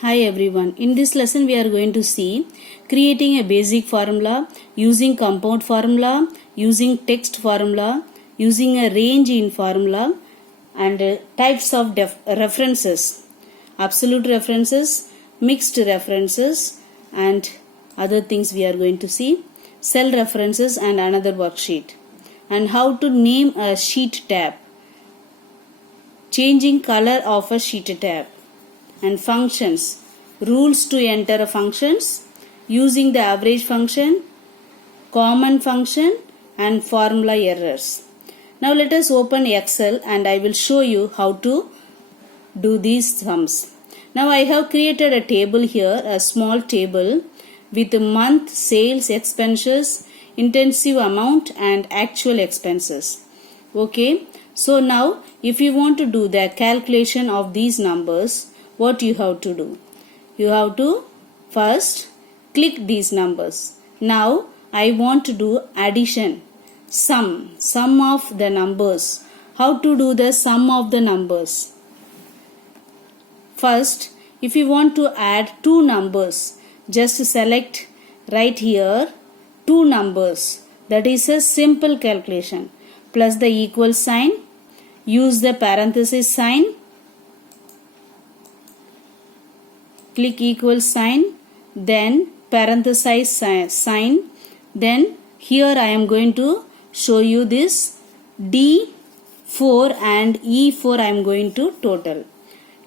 Hi everyone. In this lesson we are going to see creating a basic formula, using compound formula, using text formula, using a range in formula and types of references, absolute references, mixed references and other things we are going to see, cell references and another worksheet, and how to name a sheet tab, changing color of a sheet tab, and functions, rules to enter functions, using the average function, common function and formula errors. Now let us open Excel and I will show you how to do these sums. Now I have created a table here, a small table with month, sales, expenses, intensive amount and actual expenses. Okay, so now if you want to do the calculation of these numbers, what you have to do? You have to first click these numbers. Now I want to do addition, sum of the numbers. How to do the sum of the numbers? First, if you want to add two numbers, just select right here two numbers. That is a simple calculation. Plus the equal sign, use the parenthesis sign, click equal sign, then parenthesize sign, then here I am going to show you this D4 and E4 I am going to total.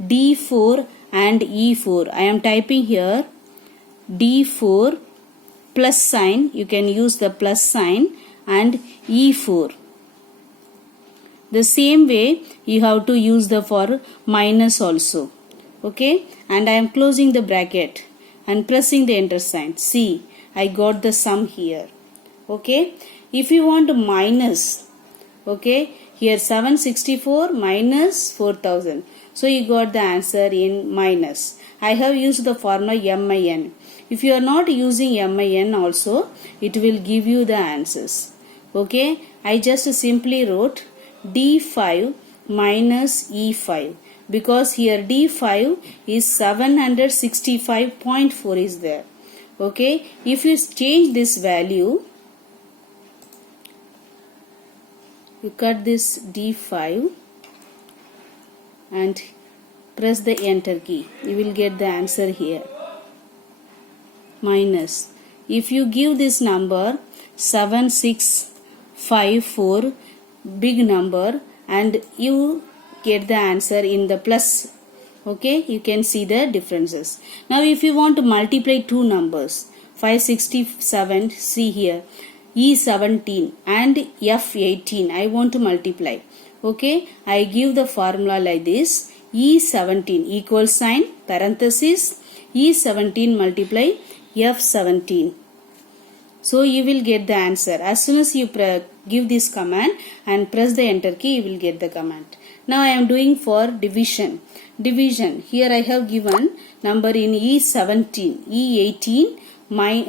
D4 and E4 I am typing here D4 plus sign, you can use the plus sign, and E4. The same way you have to use the for minus also. Okay, and I am closing the bracket and pressing the enter sign. See, I got the sum here. Okay, if you want to minus, okay, here 764 minus 4000. So you got the answer in minus. I have used the formula MIN. If you are not using MIN also, it will give you the answers. Okay, I just simply wrote D5 minus E5. Because here D5 is 765.4 is there. Okay, if you change this value, you cut this D5 and press the enter key, you will get the answer here. Minus, if you give this number 7654, big number, and you get the answer in the plus. Okay, you can see the differences. Now if you want to multiply two numbers, 567, see here, E17 and F18 I want to multiply. Okay, I give the formula like this, E17 equal sign, parenthesis, E17 multiply F17. So you will get the answer. As soon as you give this command and press the enter key, you will get the command. Now I am doing for division. Division, here I have given number in E17, E18, my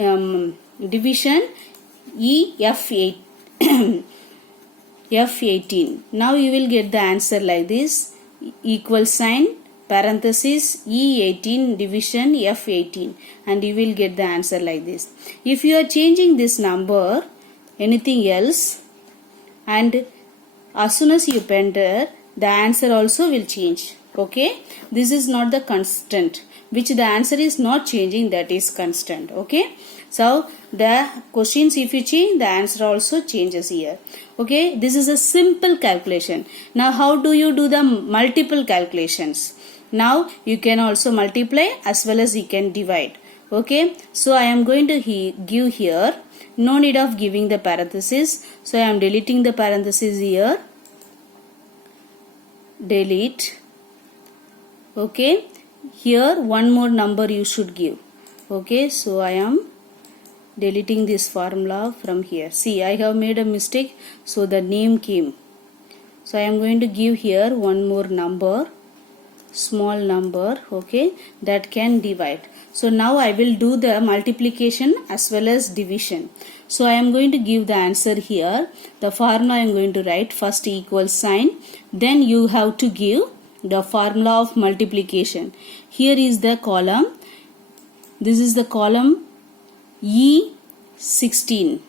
division EF8, F18. Now you will get the answer like this, equal sign, parenthesis, E18 division F18, and you will get the answer like this. If you are changing this number, anything else, and as soon as you enter, the answer also will change. Okay, this is not the constant, which the answer is not changing, that is constant. Okay, so the questions, if you change, the answer also changes here. Okay, this is a simple calculation. Now how do you do the multiple calculations? Now you can also multiply as well as you can divide. Okay, so I am going to give here, no need of giving the parenthesis, so I am deleting the parenthesis here. Delete. Okay, here one more number you should give. Okay, so I am deleting this formula from here. See, I have made a mistake, so the name came. So I am going to give here one more number, small number, okay, that can divide. So now I will do the multiplication as well as division. So I am going to give the answer here. The formula I am going to write, first equal sign, then you have to give the formula of multiplication. Here is the column. This is the column E16.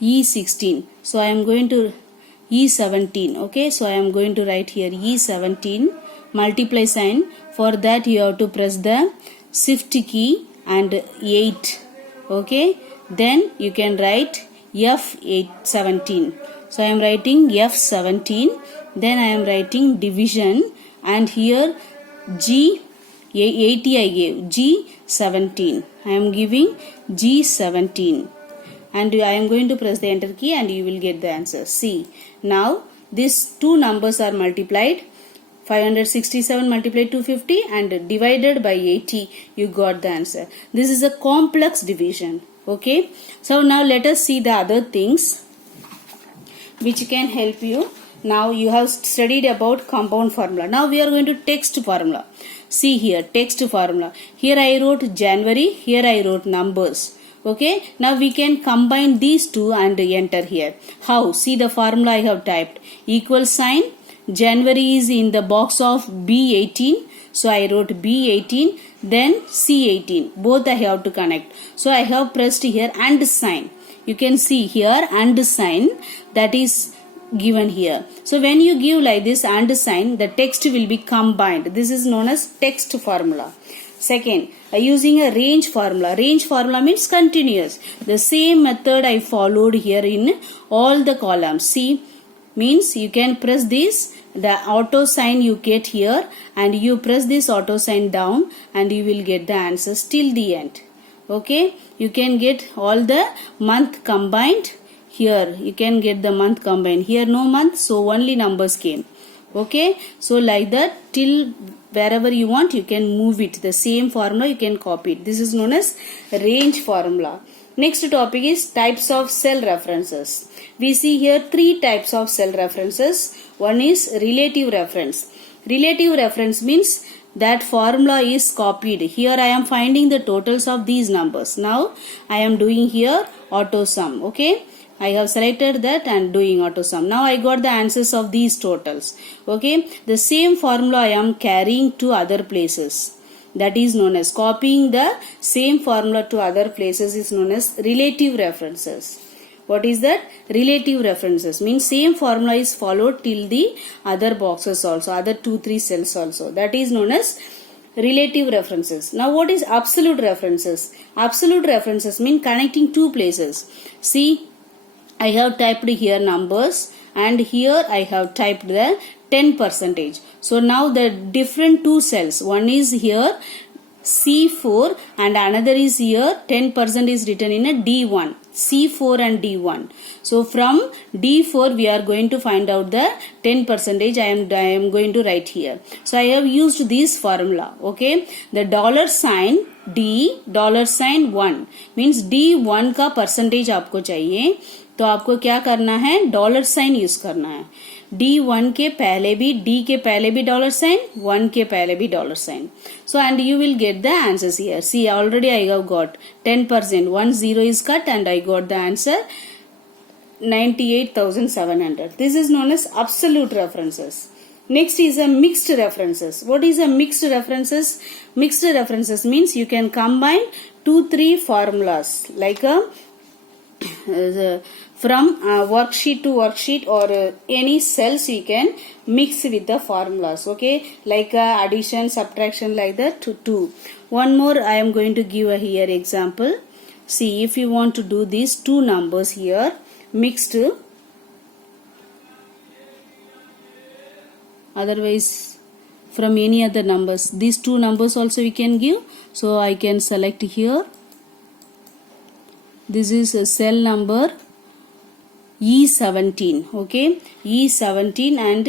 E16. So I am going to E17. Okay, so I am going to write here E17 multiply sign. For that you have to press the shift key and 8. Okay, then you can write F17. So I am writing F17. Then I am writing division, and here G80 I gave G17. I am giving G17. And I am going to press the enter key and you will get the answer. See, now these two numbers are multiplied. 567 multiplied 250 and divided by 80, you got the answer. This is a complex division. Okay, so now let us see the other things which can help you. Now you have studied about compound formula. Now we are going to text formula. See here, text formula. Here I wrote January, here I wrote numbers. Okay, now we can combine these two and enter here. How? See the formula I have typed. Equal sign. January is in the box of B18. So I wrote B18, then C18. Both I have to connect. So I have pressed here and sign. You can see here and sign, that is given here. So when you give like this and sign, the text will be combined. This is known as text formula. Second, using a range formula. Range formula means continuous. The same method I followed here in all the columns. See, means you can press this, the auto sign you get here, and you press this auto sign down and you will get the answers till the end. Okay, you can get all the month combined. Here you can get the month combined. Here no month, so only numbers came. Okay, so like that till wherever you want you can move it. The same formula you can copy it. This is known as range formula. Next topic is types of cell references. We see here three types of cell references. One is relative reference. Relative reference means that formula is copied. Here I am finding the totals of these numbers. Now I am doing here auto sum. Okay, I have selected that and doing auto sum. Now I got the answers of these totals. Okay, the same formula I am carrying to other places. That is known as copying the same formula to other places is known as relative references. What is that? Relative references means same formula is followed till the other boxes also, other 2-3 cells also. That is known as relative references. Now what is absolute references? Absolute references mean connecting two places. See, I have typed here numbers and here I have typed the 10%. So now the different two cells, one is here C4 and another is here 10% is written in a D1. C4 and D1. So from D4 we are going to find out the 10%. I am going to write here. So I have used this formula. Okay, the $sign D $1 means D1 का percentage आपको चाहिए, तो आपको क्या करना है? $sign use करना है. D1 के पहले भी, D के पहले भी $sign, 1 के पहले भी $sign. So and you will get the answers here. See, already I have got 10%. 1 0 is cut and I got the answer 98,700. This is known as absolute references. Next is a mixed references. What is a mixed references? Mixed references means you can combine 2-3 formulas like a from worksheet to worksheet or any cells you can mix with the formulas. Okay, like addition, subtraction, like that to 2. One more I am going to give here example. See, if you want to do these two numbers here mixed, otherwise from any other numbers, these two numbers also we can give. So I can select here. This is a cell number E17. Okay, E17 and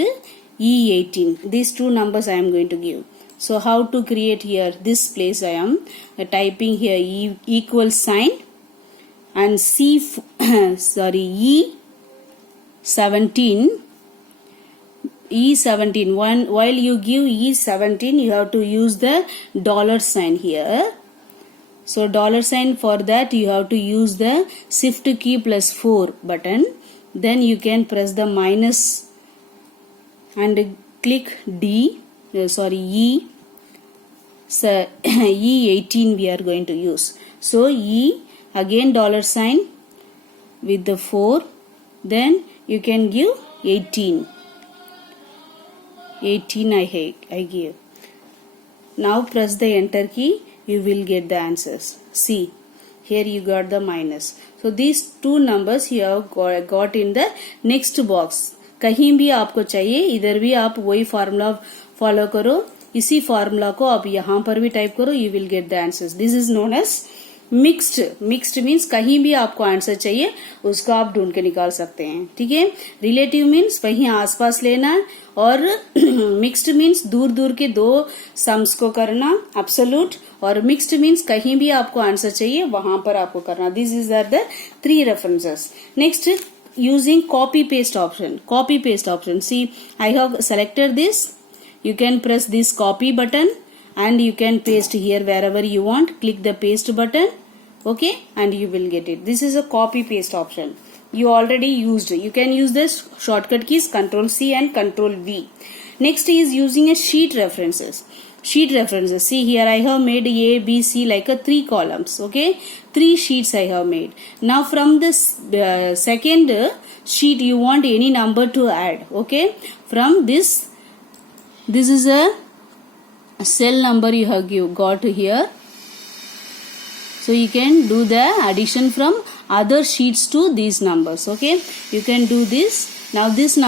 E18. These two numbers I am going to give. So how to create here? This place I am typing here equal sign and E17. E17. While you give E17, you have to use the $sign here. So $sign, for that you have to use the shift key plus 4 button. Then you can press the minus and click D, E. So E18 we are going to use. So E, again dollar sign with the 4, then you can give 18. 18 I give. Now press the enter key, you will get the answers. See, here you got the minus. So these two numbers you have got in the next box. कहीं भी आपको चाहिए, इधर भी आप वही formula follow करो, इसी फार्मूला को आप यहाँ पर भी टाइप करो, you will get the answers. This is known as mixed. Mixed means कहीं भी आपको आंसर चाहिए उसको आप ढूंढ के निकाल सकते हैं. ठीक है. रिलेटिव मीन्स वहीं आसपास लेना, और मिक्स्ड मीन्स दूर दूर के दो सम्स को करना, एब्सोल्यूट. और मिक्स्ड मीन्स कहीं भी आपको आंसर चाहिए वहां पर आपको करना. This is are the 3 references. Next, using copy paste option. Copy paste option. See, I have selected this. You can press this copy button and you can paste here wherever you want. Click the paste button, okay, and you will get it. This is a copy paste option you already used. You can use this shortcut keys Ctrl C and Ctrl V. Next is using a sheet references. Sheet references. See, here I have made A, B, C like a 3 columns. Okay, 3 sheets I have made. Now from this second sheet you want any number to add. Okay, from this is a cell number you have got here. So you can do the addition from other sheets to these numbers. Okay, you can do this. Now this number